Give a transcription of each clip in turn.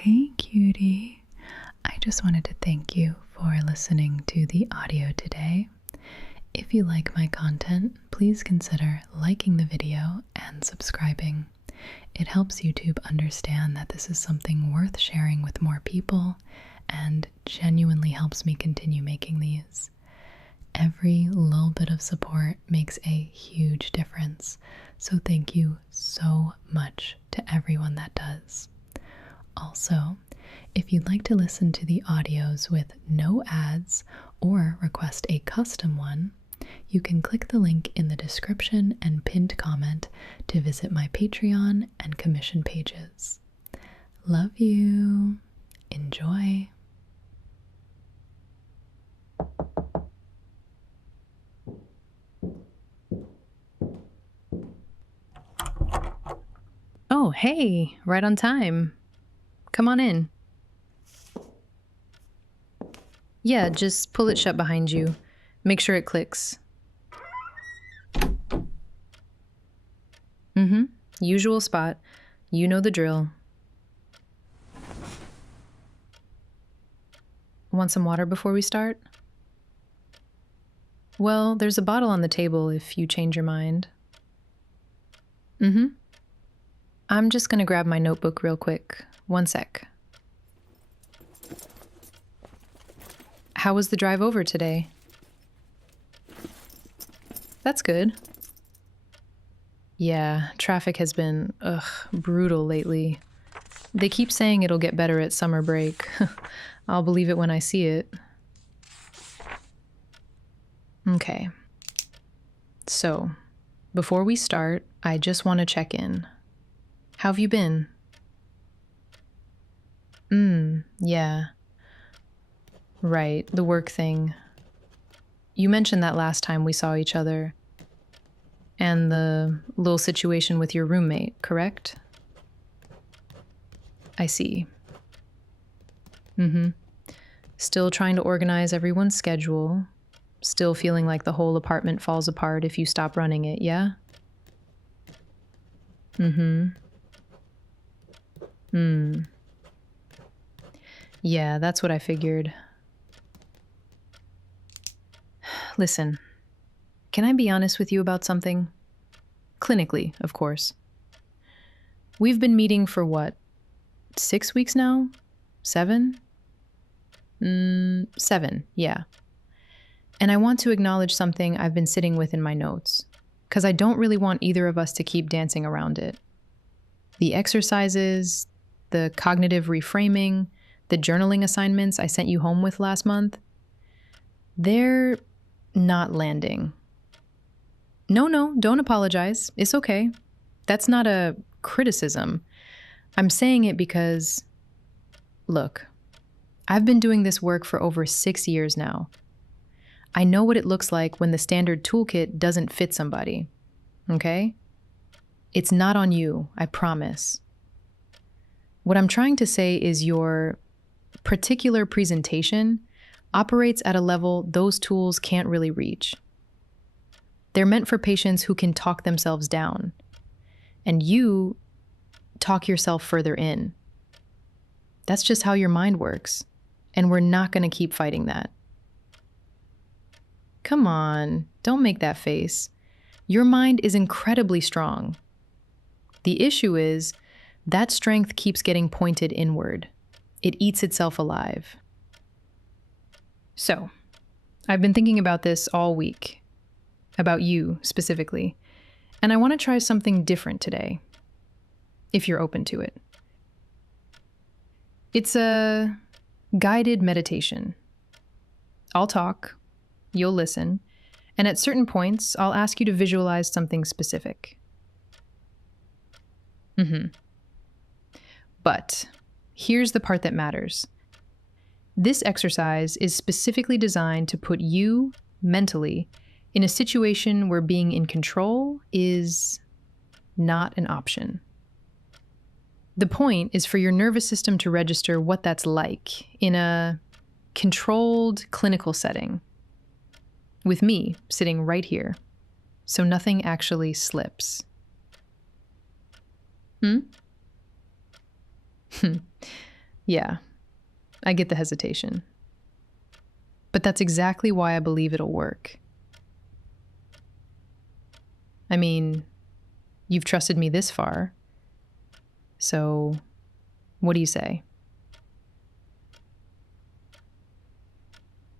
Hey cutie. I just wanted to thank you for listening to the audio today. If you like my content, please consider liking the video and subscribing. It helps YouTube understand that this is something worth sharing with more people and genuinely helps me continue making these. Every little bit of support makes a huge difference, so thank you so much to everyone that does. Also, if you'd like to listen to the audios with no ads or request a custom one, you can click the link in the description and pinned comment to visit my Patreon and commission pages. Love you. Enjoy. Oh, hey, right on time. Come on in. Yeah, just pull it shut behind you. Make sure it clicks. Usual spot. You know the drill. Want some water before we start? Well, there's a bottle on the table if you change your mind. I'm just gonna grab my notebook real quick. One sec. How was the drive over today? That's good. Yeah, traffic has been, brutal lately. They keep saying it'll get better at summer break. I'll believe it when I see it. Okay. So, before we start, I just want to check in. How have you been? Yeah. Right, the work thing. You mentioned that last time we saw each other. And the little situation with your roommate, correct? I see. Still trying to organize everyone's schedule. Still feeling like the whole apartment falls apart if you stop running it, yeah? Yeah, that's what I figured. Listen, can I be honest with you about something? Clinically, of course. We've been meeting for what? 6 weeks now? 7? 7, yeah. And I want to acknowledge something I've been sitting with in my notes, because I don't really want either of us to keep dancing around it. The exercises, the cognitive reframing, the journaling assignments I sent you home with last month, they're not landing. No, don't apologize. It's okay. That's not a criticism. I'm saying it because, look, I've been doing this work for over 6 years now. I know what it looks like when the standard toolkit doesn't fit somebody, okay? It's not on you, I promise. What I'm trying to say is your particular presentation operates at a level those tools can't really reach. They're meant for patients who can talk themselves down, and you talk yourself further in. That's just how your mind works, and we're not going to keep fighting that. Come on, don't make that face. Your mind is incredibly strong. The issue is that strength keeps getting pointed inward. It eats itself alive. So, I've been thinking about this all week, about you specifically, and I want to try something different today, if you're open to it. It's a guided meditation. I'll talk, you'll listen, and at certain points, I'll ask you to visualize something specific. But here's the part that matters. This exercise is specifically designed to put you, mentally, in a situation where being in control is not an option. The point is for your nervous system to register what that's like in a controlled clinical setting, with me sitting right here, so nothing actually slips. Yeah, I get the hesitation. But that's exactly why I believe it'll work. I mean, you've trusted me this far. So, what do you say?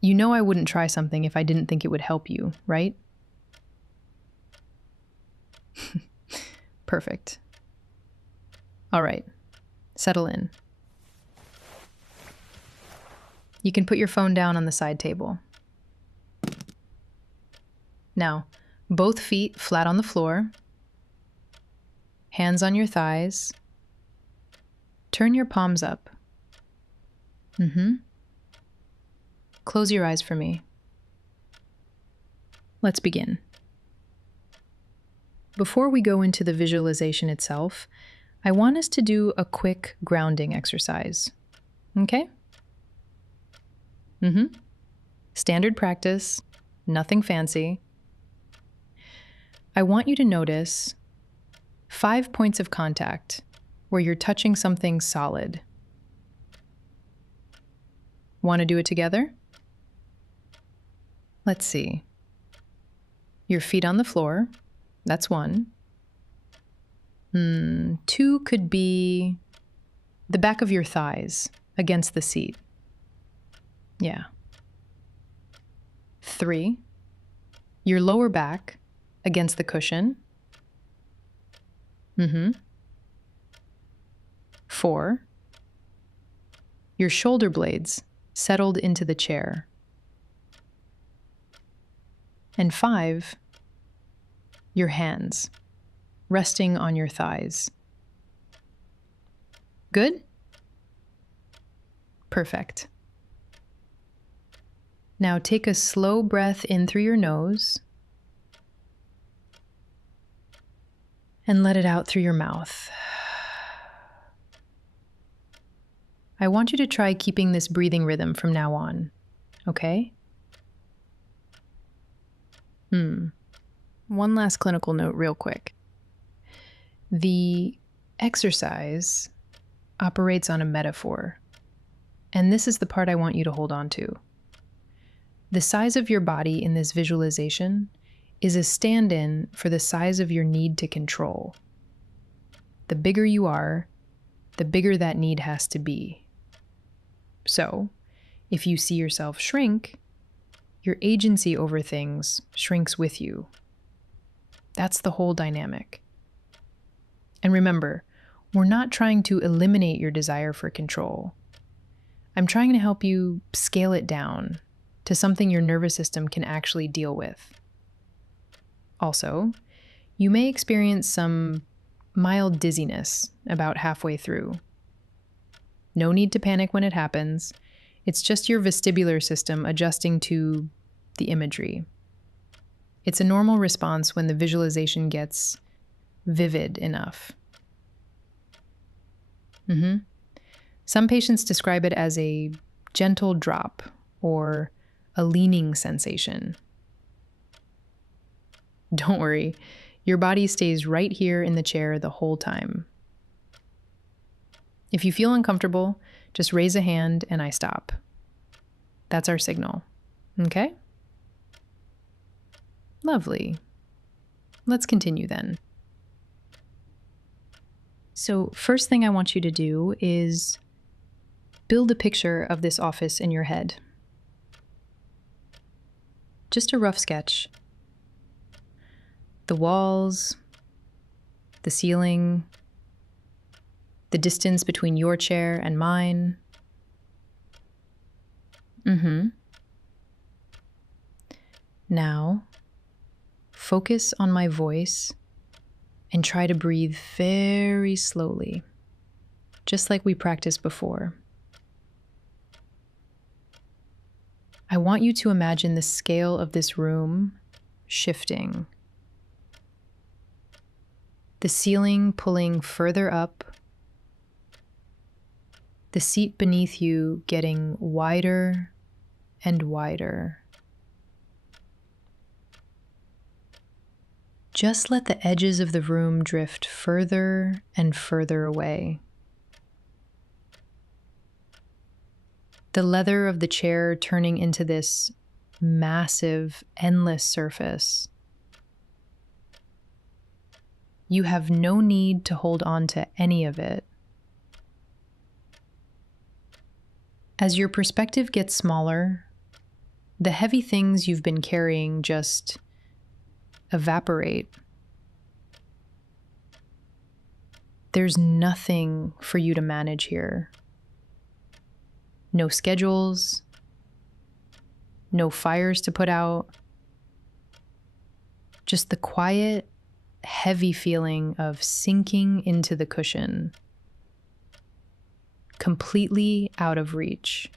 You know I wouldn't try something if I didn't think it would help you, right? Perfect. All right, settle in. You can put your phone down on the side table. Now, both feet flat on the floor, hands on your thighs. Turn your palms up. Close your eyes for me. Let's begin. Before we go into the visualization itself, I want us to do a quick grounding exercise. Okay? Standard practice, nothing fancy. I want you to notice 5 points of contact where you're touching something solid. Want to do it together? Let's see. Your feet on the floor, that's 1. 2 could be the back of your thighs against the seat. Yeah. 3, your lower back against the cushion. 4, your shoulder blades settled into the chair. And 5, your hands resting on your thighs. Good? Perfect. Now take a slow breath in through your nose and let it out through your mouth. I want you to try keeping this breathing rhythm from now on, okay? One last clinical note real quick. The exercise operates on a metaphor, and this is the part I want you to hold on to. The size of your body in this visualization is a stand-in for the size of your need to control. The bigger you are, the bigger that need has to be. So, if you see yourself shrink, your agency over things shrinks with you. That's the whole dynamic. And remember, we're not trying to eliminate your desire for control. I'm trying to help you scale it down to something your nervous system can actually deal with. Also, you may experience some mild dizziness about halfway through. No need to panic when it happens. It's just your vestibular system adjusting to the imagery. It's a normal response when the visualization gets vivid enough. Some patients describe it as a gentle drop or a leaning sensation. Don't worry, your body stays right here in the chair the whole time. If you feel uncomfortable, just raise a hand and I stop. That's our signal. Okay? Lovely. Let's continue then. So, first thing I want you to do is build a picture of this office in your head. Just a rough sketch. The walls, the ceiling, the distance between your chair and mine. Now, focus on my voice and try to breathe very slowly, just like we practiced before. I want you to imagine the scale of this room shifting. The ceiling pulling further up, the seat beneath you getting wider and wider. Just let the edges of the room drift further and further away. The leather of the chair turning into this massive, endless surface. You have no need to hold on to any of it. As your perspective gets smaller, the heavy things you've been carrying just evaporate. There's nothing for you to manage here. No schedules, no fires to put out, just the quiet, heavy feeling of sinking into the cushion, completely out of reach.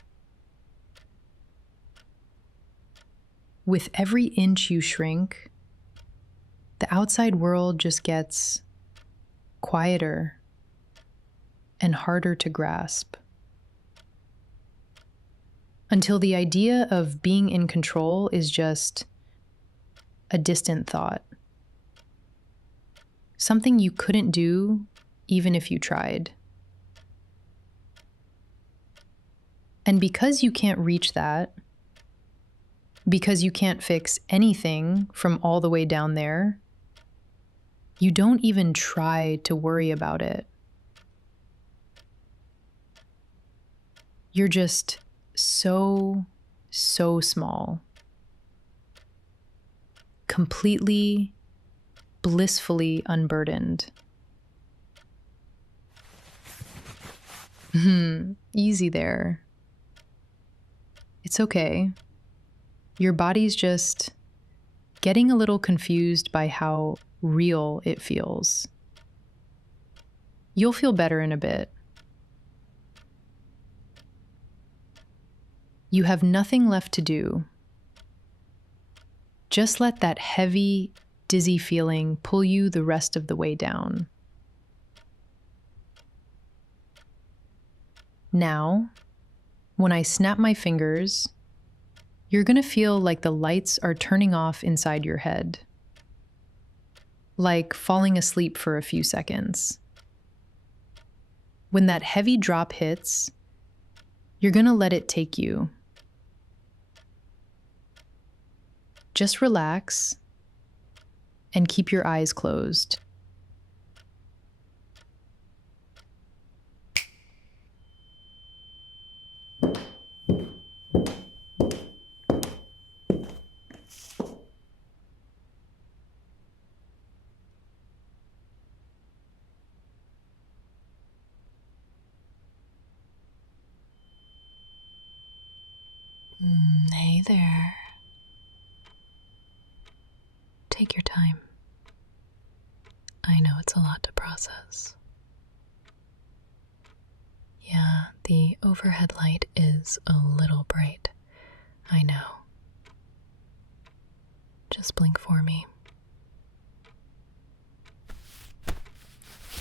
With every inch you shrink, the outside world just gets quieter and harder to grasp, until the idea of being in control is just a distant thought. Something you couldn't do even if you tried. And because you can't reach that, because you can't fix anything from all the way down there, you don't even try to worry about it. You're just so small. Completely, blissfully unburdened. Easy there. It's okay. Your body's just getting a little confused by how real it feels. You'll feel better in a bit. You have nothing left to do. Just let that heavy, dizzy feeling pull you the rest of the way down. Now, when I snap my fingers, you're going to feel like the lights are turning off inside your head. Like falling asleep for a few seconds. When that heavy drop hits, you're going to let it take you. Just relax and keep your eyes closed. Hey there. Take your time. I know it's a lot to process. Yeah, the overhead light is a little bright. I know. Just blink for me.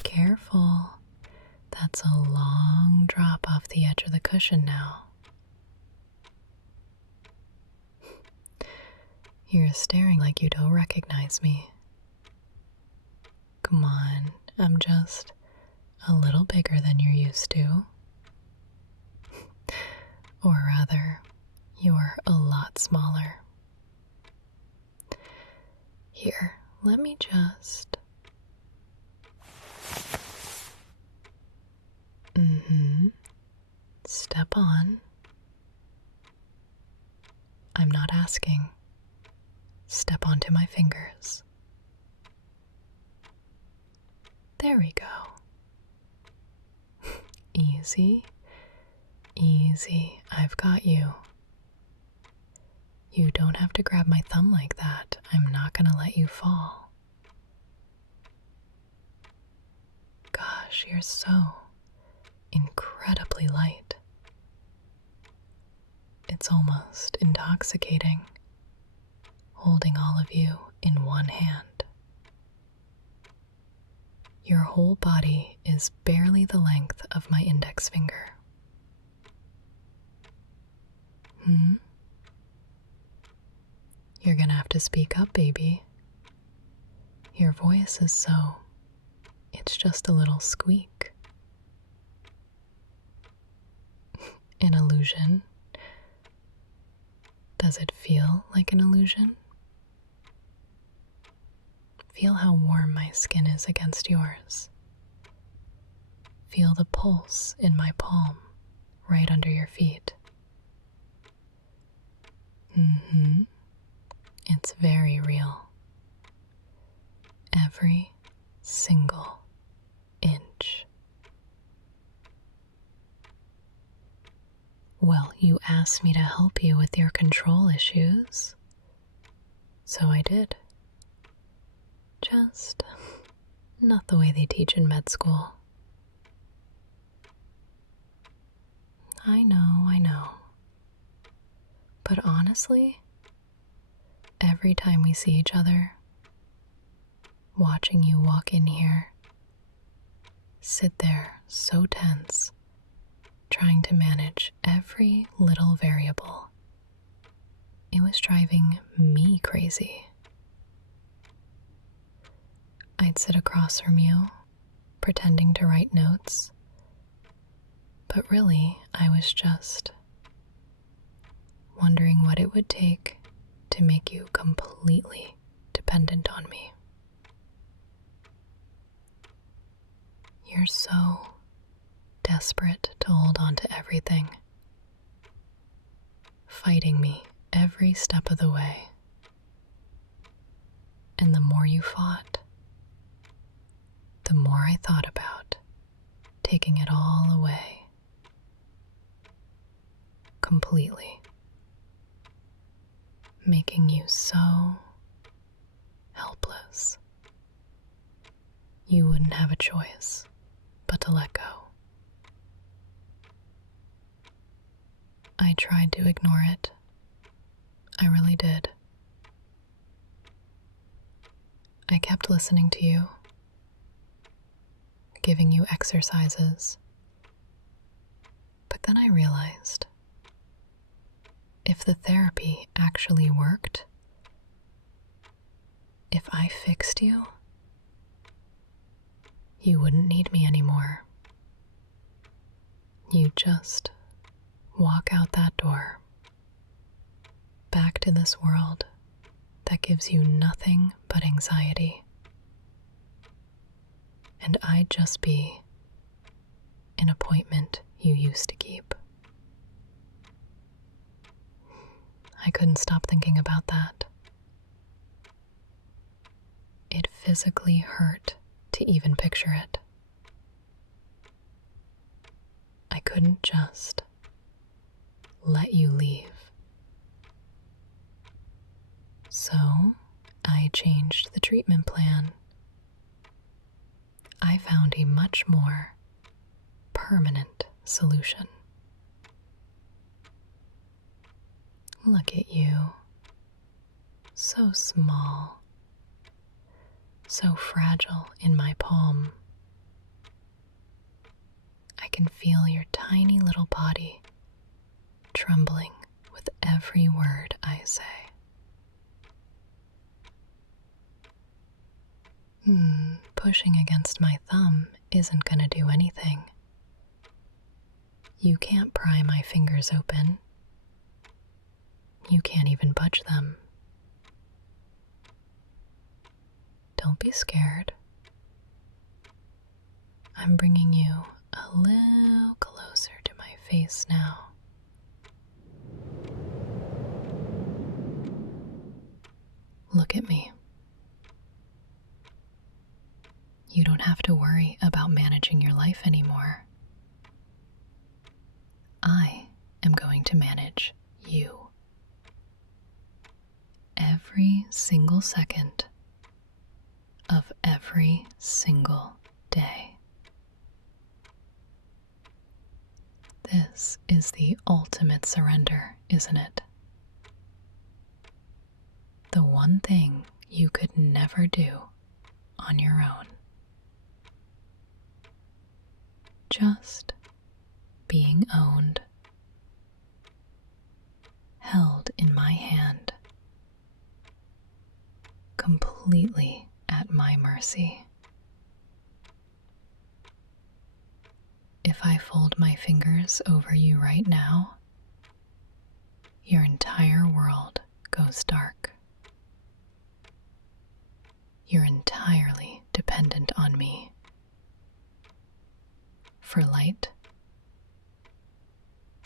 Careful. That's a long drop off the edge of the cushion now. You're staring like you don't recognize me. Come on, I'm just a little bigger than you're used to. Or rather, you're a lot smaller. Here, let me just... Step on. I'm not asking. Step onto my fingers. There we go. Easy, easy. I've got you. You don't have to grab my thumb like that. I'm not gonna let you fall. Gosh, you're so incredibly light. It's almost intoxicating, holding all of you in one hand. Your whole body is barely the length of my index finger. You're gonna have to speak up, baby. Your voice is so... it's just a little squeak. an illusion? Does it feel like an illusion? Feel how warm my skin is against yours. Feel the pulse in my palm right under your feet. It's very real. Every single inch. Well, you asked me to help you with your control issues, so I did. Just not the way they teach in med school. I know. But honestly, every time we see each other, watching you walk in here, sit there so tense, trying to manage every little variable, it was driving me crazy. I'd sit across from you, pretending to write notes, but really I was just wondering what it would take to make you completely dependent on me. You're so desperate to hold on to everything, fighting me every step of the way. And the more you fought, the more I thought about taking it all away. Completely. Making you so helpless. You wouldn't have a choice but to let go. I tried to ignore it. I really did. I kept listening to you, giving you exercises. But then I realized, if the therapy actually worked, if I fixed you, you wouldn't need me anymore. You'd just walk out that door, back to this world that gives you nothing but anxiety. And I'd just be an appointment you used to keep. I couldn't stop thinking about that. It physically hurt to even picture it. I couldn't just let you leave. So I changed the treatment plan. I found a much more permanent solution. Look at you. So small. So fragile in my palm. I can feel your tiny little body trembling with every word I say. Pushing against my thumb isn't gonna do anything. You can't pry my fingers open. You can't even budge them. Don't be scared. I'm bringing you a little closer to my face now. Look at me. You don't have to worry about managing your life anymore. I am going to manage you. Every single second of every single day. This is the ultimate surrender, isn't it? The one thing you could never do on your own. Just being owned, held in my hand, completely at my mercy. If if I fold my fingers over you right now, your entire world goes dark. You're entirely dependent on me for light,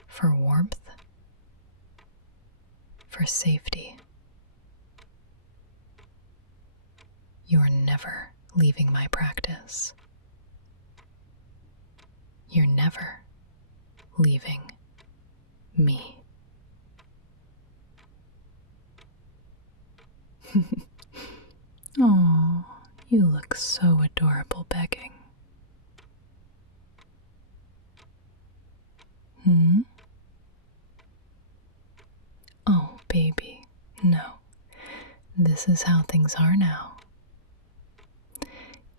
for warmth, for safety. You're never leaving my practice. You're never leaving me. Oh, you look so adorable begging. Oh, baby, no. This is how things are now.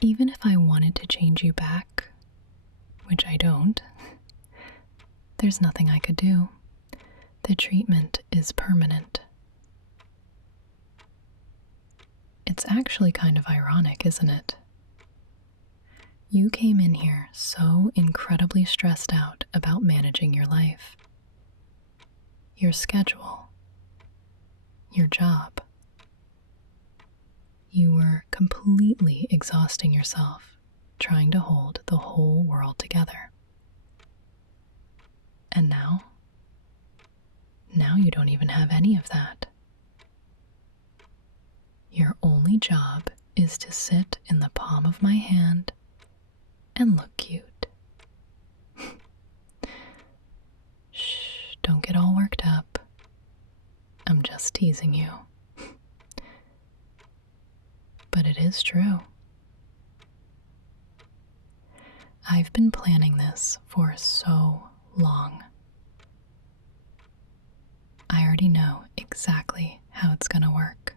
Even if I wanted to change you back, which I don't, there's nothing I could do. The treatment is permanent. It's actually kind of ironic, isn't it? You came in here so incredibly stressed out about managing your life, your schedule, your job. You were completely exhausting yourself trying to hold the whole world together. And now you don't even have any of that. Your only job is to sit in the palm of my hand and look cute. Shh, don't get all worked up. I'm just teasing you. But it is true. I've been planning this for so long. I already know exactly how it's gonna work.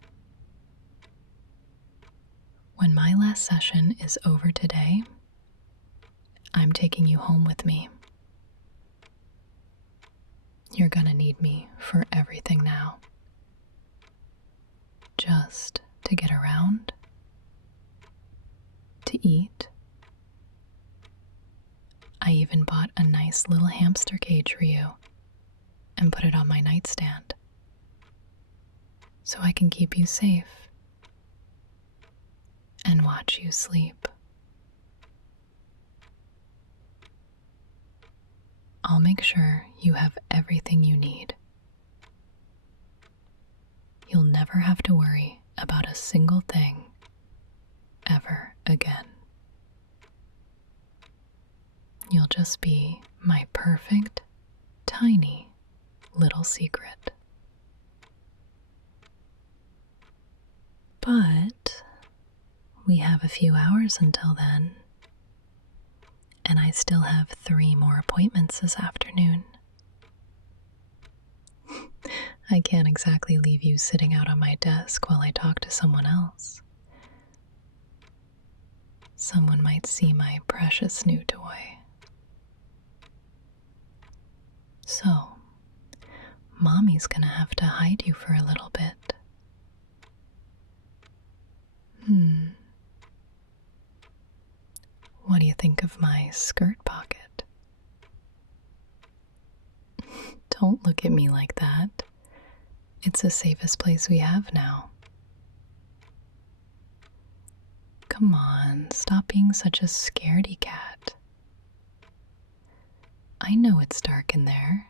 When my last session is over today, I'm taking you home with me. You're gonna need me for everything now. Just to get around, to eat. I even bought a nice little hamster cage for you and put it on my nightstand so I can keep you safe and watch you sleep. I'll make sure you have everything you need. You'll never have to worry about a single thing ever again. You'll just be my perfect, tiny little secret. But we have a few hours until then, and I still have 3 more appointments this afternoon. I can't exactly leave you sitting out on my desk while I talk to someone else. Someone might see my precious new toy. So, Mommy's gonna have to hide you for a little bit. What do you think of my skirt pocket? Don't look at me like that. It's the safest place we have now. Come on, stop being such a scaredy cat. I know it's dark in there,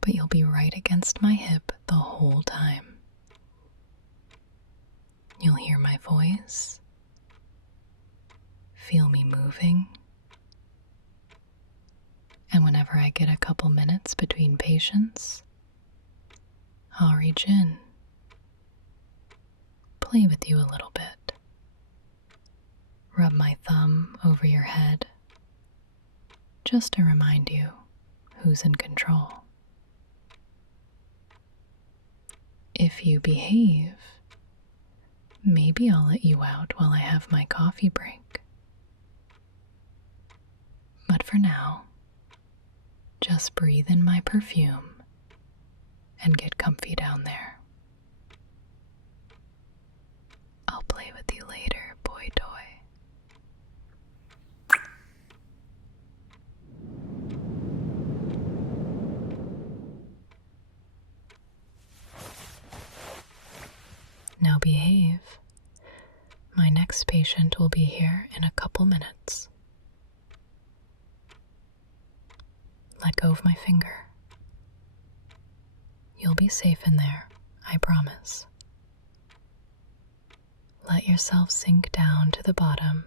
but you'll be right against my hip the whole time. You'll hear my voice, feel me moving, and whenever I get a couple minutes between patients, I'll reach in, play with you a little bit, rub my thumb over your head, just to remind you who's in control. If you behave, maybe I'll let you out while I have my coffee break. But for now, just breathe in my perfume and get comfy down there. I'll play with you later, boy toy. behave, my next patient will be here in a couple minutes. Let go of my finger. You'll be safe in there, I promise. Let yourself sink down to the bottom.